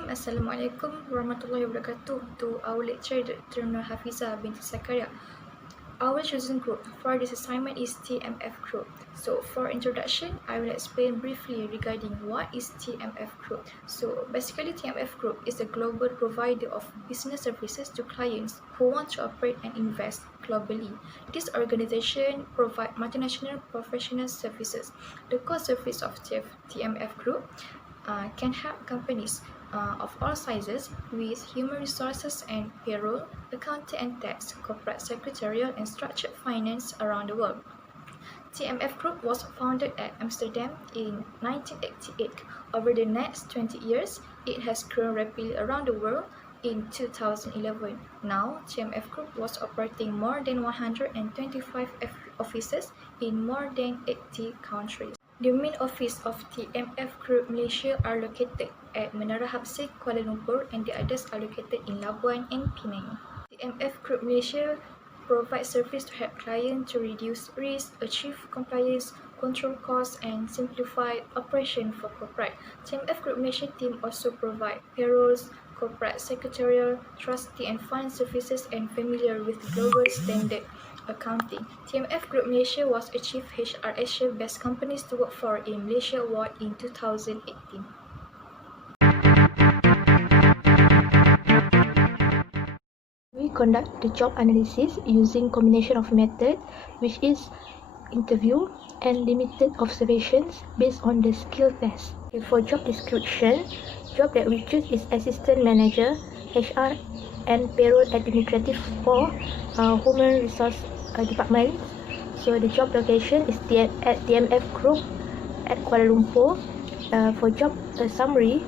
Bismillahirrahmanirrahim. Assalamualaikum warahmatullahi wabarakatuh. To our lecturer, Dr. Nur Hafiza binti Zakaria. Our chosen group for this assignment is TMF group. So for introduction, I will explain briefly regarding what is TMF group. So basically TMF group is a global provider of business services to clients who want to operate and invest globally. This organization provides multinational professional services. The core service of TMF group can help companies of all sizes with human resources and payroll, accounting and tax, corporate secretarial and structured finance around the world. TMF Group was founded at Amsterdam in 1988. Over the next 20 years, it has grown rapidly around the world. In 2011, now TMF Group was operating more than 125 offices in more than 80 countries. The main office of TMF Group Malaysia are located at Menara Habsik, Kuala Lumpur, and the others are located in Labuan and Penang. TMF Group Malaysia provides service to help clients to reduce risk, achieve compliance, control costs, and simplify operation for corporate. TMF Group Malaysia team also provide payrolls, corporate secretarial, trustee and fund services, and familiar with global standard accounting. TMF Group Malaysia was achieved HR Asia Best Companies to Work For in Malaysia Award in 2018. We conduct the job analysis using combination of method, which is interview and limited observations based on the skill test. For job description, job that we choose is assistant manager, HR and payroll administrative for human resource department. So the job location is at TMF Group at Kuala Lumpur. For job summary,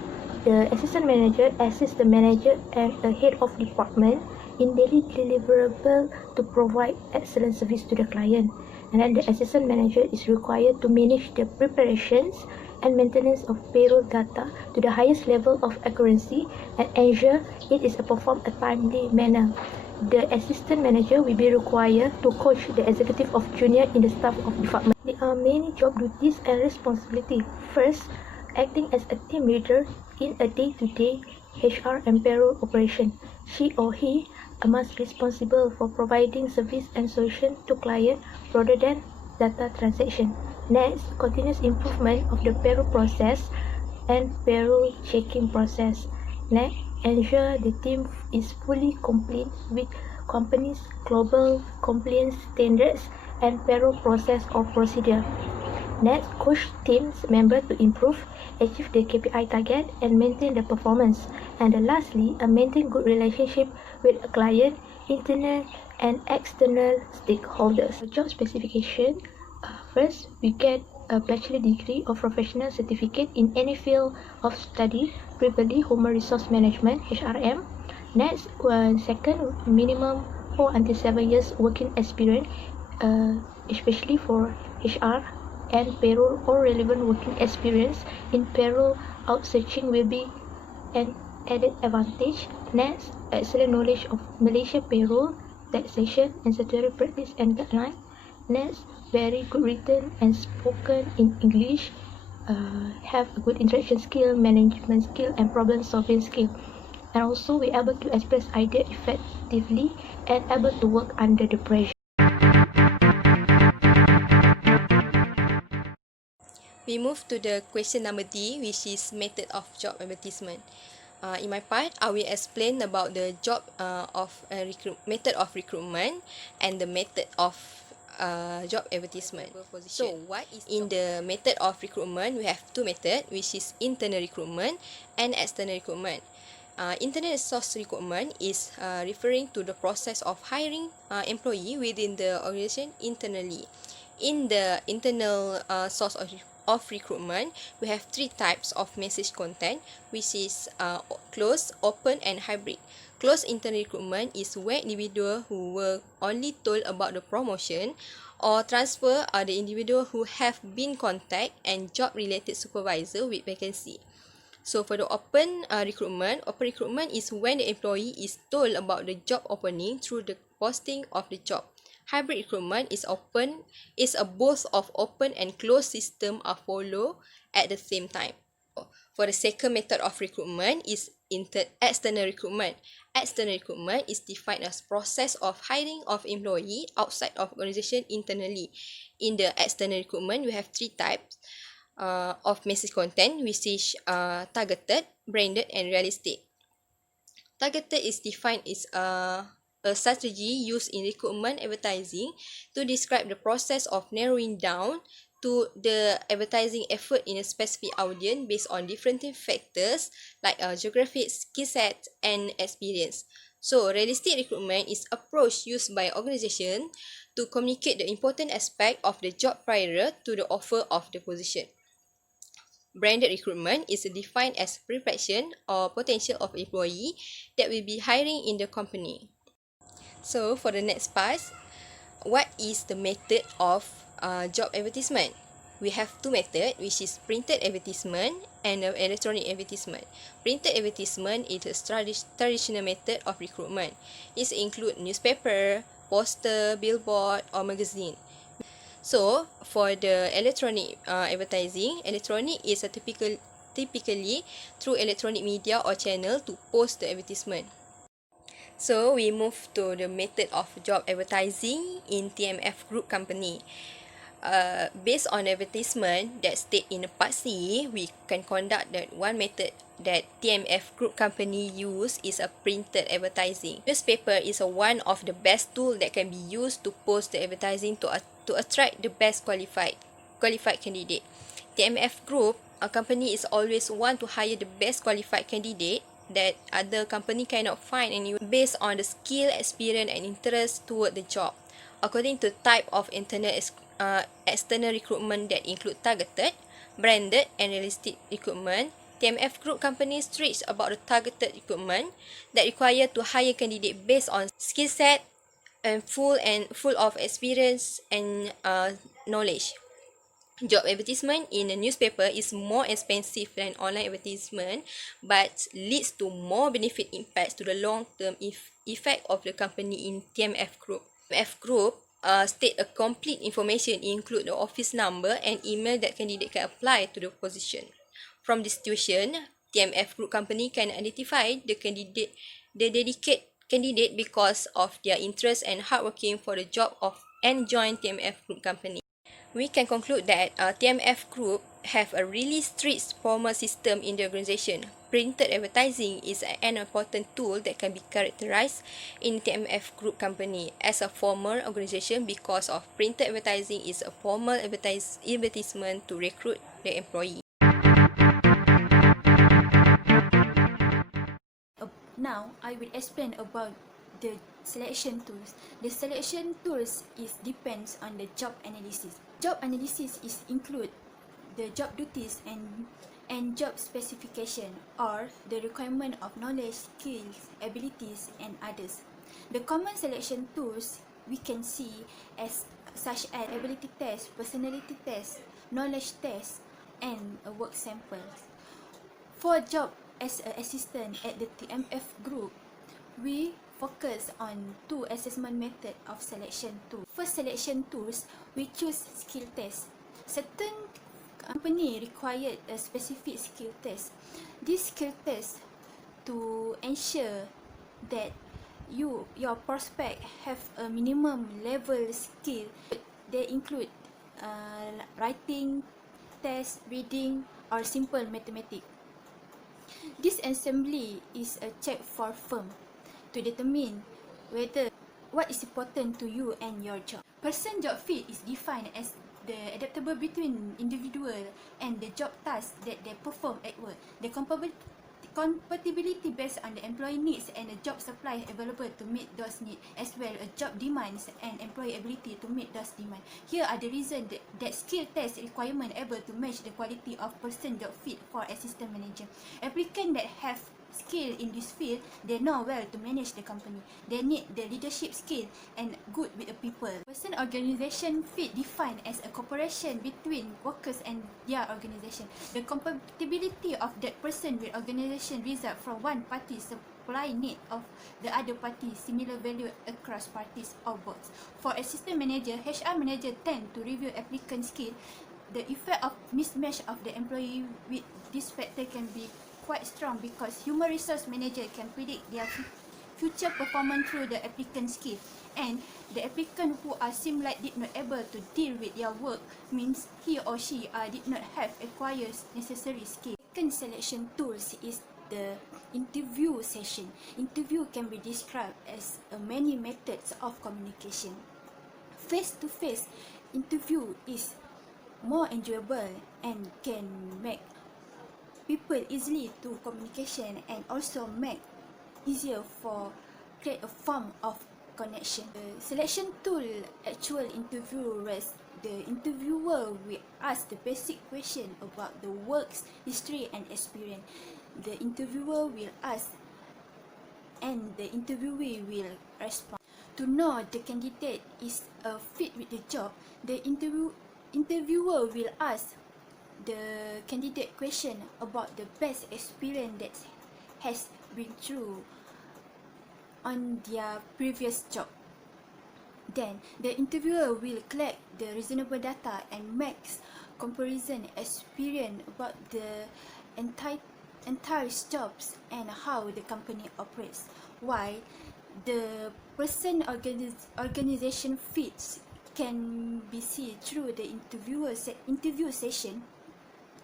the assistant manager assists the manager and the head of department in daily deliverable to provide excellent service to the client. And then the assistant manager is required to manage the preparations and maintenance of payroll data to the highest level of accuracy and ensure it is performed a timely manner. The assistant manager will be required to coach the executive of junior in the staff of department. There are many job duties and responsibilities. First, acting as a team leader in a day-to-day HR and payroll operation. She or he must be responsible for providing service and solution to client rather than data transaction. Next, continuous improvement of the payroll process and payroll checking process. Next, ensure the team is fully compliant with company's global compliance standards and payroll process or procedure. Next, coach teams members to improve, achieve the KPI target, and maintain the performance. And lastly, maintain good relationship with a client, internal and external stakeholders. For job specification, first we get a bachelor degree or professional certificate in any field of study, preferably human resource management (HRM). Next, second, minimum 4 until 7 years working experience, especially for HR and payroll or relevant working experience in payroll outsourcing will be an added advantage. Next, excellent knowledge of Malaysia payroll, taxation and statutory practice and guideline. Next, very good written and spoken in English, have a good interaction skill, management skill and problem solving skill. And also be able to express idea effectively and able to work under the pressure. We move to the question number D, which is method of job advertisement. In my part, I will explain about the job method of recruitment and the method of job advertisement. So, what is in the method of recruitment? We have two methods, which is internal recruitment and external recruitment. Internal source recruitment is referring to the process of hiring employee within the organization internally. In the internal source of recruitment, we have three types of message content, which is closed, open, and hybrid. Closed internal recruitment is where individuals who were only told about the promotion or transfer are the individual who have been contact and job-related supervisor with vacancy. So for the open recruitment is when the employee is told about the job opening through the posting of the job. Hybrid recruitment is both of open and closed system are followed at the same time. For the second method of recruitment is external recruitment. External recruitment is defined as process of hiring of employee outside of organization internally. In the external recruitment, we have three types of message content, which is targeted, branded, and realistic. Targeted is defined as a strategy used in recruitment advertising to describe the process of narrowing down to the advertising effort in a specific audience based on different factors like geographic, skill set, and experience. So, realistic recruitment is approach used by organization to communicate the important aspect of the job prior to the offer of the position. Branded recruitment is defined as preparation or potential of employee that will be hiring in the company. So for the next part, what is the method of job advertisement? We have two methods, which is printed advertisement and electronic advertisement. Printed advertisement is a traditional method of recruitment. It includes newspaper, poster, billboard, or magazine. So for the electronic advertising, electronic is a typically through electronic media or channel to post the advertisement. So we move to the method of job advertising in TMF Group company. Based on advertisement that state in part C, we can conduct that one method that TMF Group company use is a printed advertising. Newspaper is one of the best tool that can be used to post the advertising to attract the best qualified candidate. TMF Group, a company is always want to hire the best qualified candidate that other company cannot find anywhere based on the skill, experience, and interest toward the job. According to type of external recruitment that include targeted, branded, and realistic recruitment, TMF Group companies strict about the targeted recruitment that require to hire candidate based on skill set and full of experience and knowledge. Job advertisement in a newspaper is more expensive than online advertisement, but leads to more benefit impacts to the long-term effect of the company in TMF Group. TMF Group state a complete information include the office number and email that candidate can apply to the position. From this situation, TMF Group company can identify the dedicated candidate because of their interest and hard working for the job and join TMF Group company. We can conclude that TMF Group have a really strict formal system in the organization. Printed advertising is an important tool that can be characterized in TMF Group company as a formal organization because of printed advertising is a formal advertisement to recruit the employee. Now, I will explain about the selection tools. The selection tools depends on the job analysis. Job analysis include the job duties and job specification or the requirement of knowledge, skills, abilities, and others. The common selection tools we can see as such as ability test, personality test, knowledge test, and a work sample. For a job as an assistant at the TMF Group, we focus on two assessment method of selection tools. First selection tools, we choose skill test. Certain company required a specific skill test. This skill test to ensure that your prospect have a minimum level skill. They include writing, test, reading, or simple mathematics. This assembly is a check for firm to determine whether what is important to you and your job. Person job fit is defined as the adaptable between individual and the job task that they perform at work. The compatibility based on the employee needs and the job supply available to meet those needs, as well as job demands and employee ability to meet those demands. Here are the reasons that skill test requirement able to match the quality of person job fit for assistant manager. Applicant that have skill in this field, they know well to manage the company. They need the leadership skill and good with the people. Person organization fit defined as a cooperation between workers and their organization. The compatibility of that person with organization result from one party supply need of the other party, similar value across parties or both. For assistant manager, HR manager tend to review applicant skill The effect of mismatch of the employee with this factor can be quite strong because human resource manager can predict their future performance through the applicant skill, and the applicant who are seem like did not able to deal with their work means he or she did not have acquired necessary skill. Second selection tools is the interview session. Interview can be described as many methods of communication. Face-to-face interview is more enjoyable and can make people easily to communication and also make easier for create a form of connection. The selection tool actual interview whereas the interviewer will ask the basic question about the work's history and experience. The interviewer will ask and the interviewee will respond. To know the candidate is a fit with the job, the interviewer will ask the candidate question about the best experience that has been through on their previous job. Then the interviewer will collect the reasonable data and makes comparison experience about the entire jobs and how the company operates. While the person organization fits can be seen through the interview session.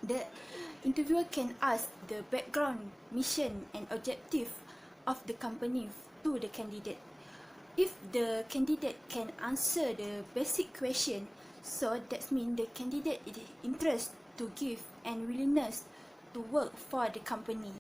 The interviewer can ask the background, mission and objective of the company to the candidate. If the candidate can answer the basic question, so that means the candidate is interested to give and willingness to work for the company.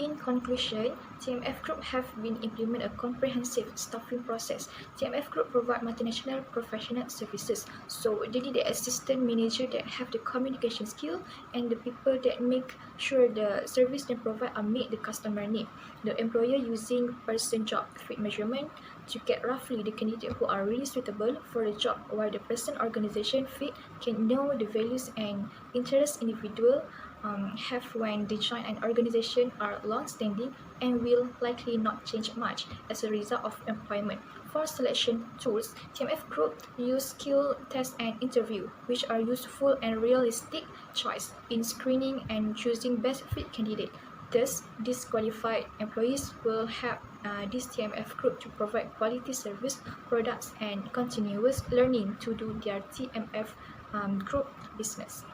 In conclusion, TMF Group have been implement a comprehensive staffing process. TMF Group provide multinational professional services, so they need the assistant manager that have the communication skill and the people that make sure the service they provide are meet the customer need. The employer using person job fit measurement to get roughly the candidate who are really suitable for the job, while the person organization fit can know the values and interests individual have when they join an organization are long-standing and will likely not change much as a result of employment. For selection tools, TMF Group use skill test and interview, which are useful and realistic choice in screening and choosing best fit candidate. Thus, disqualified employees will help this TMF Group to provide quality service, products, and continuous learning to do their TMF Group business.